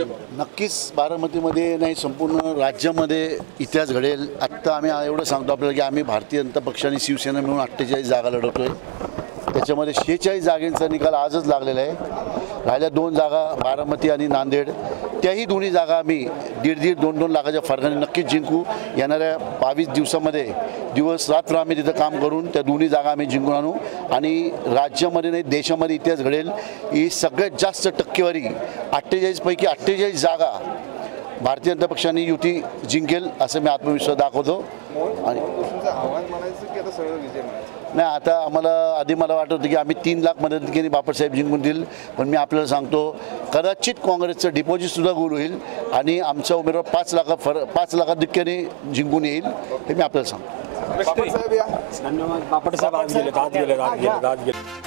नक्कीच बारामतीमध्ये नाही संपूर्ण राज्यामध्ये इतिहास घडेल. आत्ता आम्ही एवढं सांगतो आपल्याला की आम्ही भारतीय जनता पक्ष आणि शिवसेना मिळून अठ्ठेचाळीस जागा लढवतोय. त्याच्यामध्ये शेहेचाळीस जागेंचा निकाल आजच लागलेला आहे. राहिल्या दोन जागा बारामती आणि नांदेड. त्याही दोन्ही जागा आम्ही दीड दीड दोन दोन लाखाच्या फरकाने नक्कीच जिंकू. येणाऱ्या बावीस दिवसामध्ये दिवस रात्र आम्ही तिथं काम करून त्या दोन्ही जागा आम्ही जिंकून आणू. आणि राज्यामध्ये नाही देशामध्ये इतिहास घडेल. ही सगळ्यात जास्त टक्केवारी अठ्ठेचाळीसपैकी अठ्ठेचाळीस जागा भारतीय जनता पक्षाने युती जिंकेल असं मी आत्मविश्वास दाखवतो. आणि नाही आता आम्हाला आधी मला वाटत होतं की आम्ही तीन लाख मदत केली बापटसाहेब जिंकून देईल पण मी आपल्याला सांगतो कदाचित काँग्रेसचं डिपॉझिटसुद्धा गोल होईल आणि आमचा उमेदवार पाच लाखा फर पाच लाखा धक्क्याने जिंकून येईल हे मी आपल्याला सांगतो. धन्यवाद. बापट साहेब आज गेले आज गेले आज गेले आज गेले.